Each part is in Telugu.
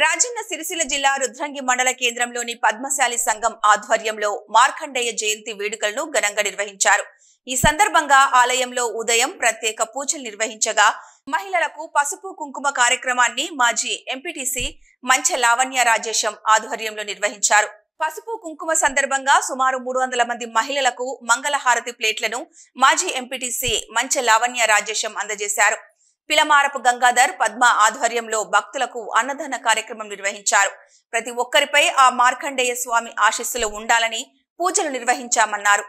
రాజన్న సిరిసిల్ల జిల్లా రుద్రంగి మండల కేంద్రంలోని పద్మశాలి సంఘం ఆధ్వర్యంలో మార్కండేయ జయంతి వేడుకలను ఘనంగా నిర్వహించారు। ఈ సందర్భంగా ఆలయంలో ఉదయం ప్రత్యేక పూజలు నిర్వహించగా మహిళలకు పసుపు కుంకుమ కార్యక్రమాన్ని మాజీ ఎంపీటీసీ మంచె లావణ్య రాజేశం ఆధ్వర్యంలో నిర్వహించారు। పసుపు కుంకుమ సందర్భంగా సుమారు 300 మంది మహిళలకు మంగళహారతి ప్లేట్లను మాజీ ఎంపీటీసీ మంచె లావణ్య రాజేశం అందజేశారు। పిలమారపు గంగాధర్ పద్మ ఆధ్వర్యంలో భక్తులకు అన్నదాన కార్యక్రమం నిర్వహించారు। ప్రతి ఒక్కరిపై ఆ మార్కండేయ స్వామి ఆశీస్సులు ఉండాలని పూజలు నిర్వహించామన్నారు।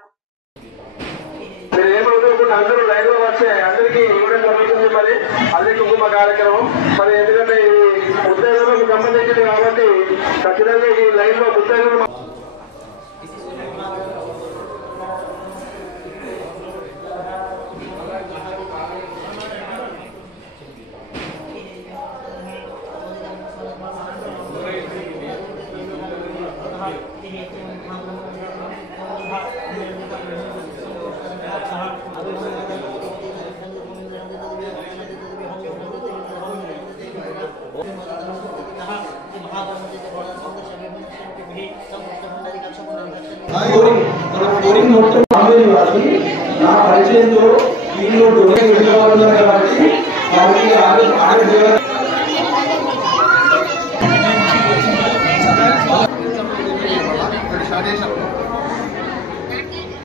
నా పరిచయంతో వీళ్ళు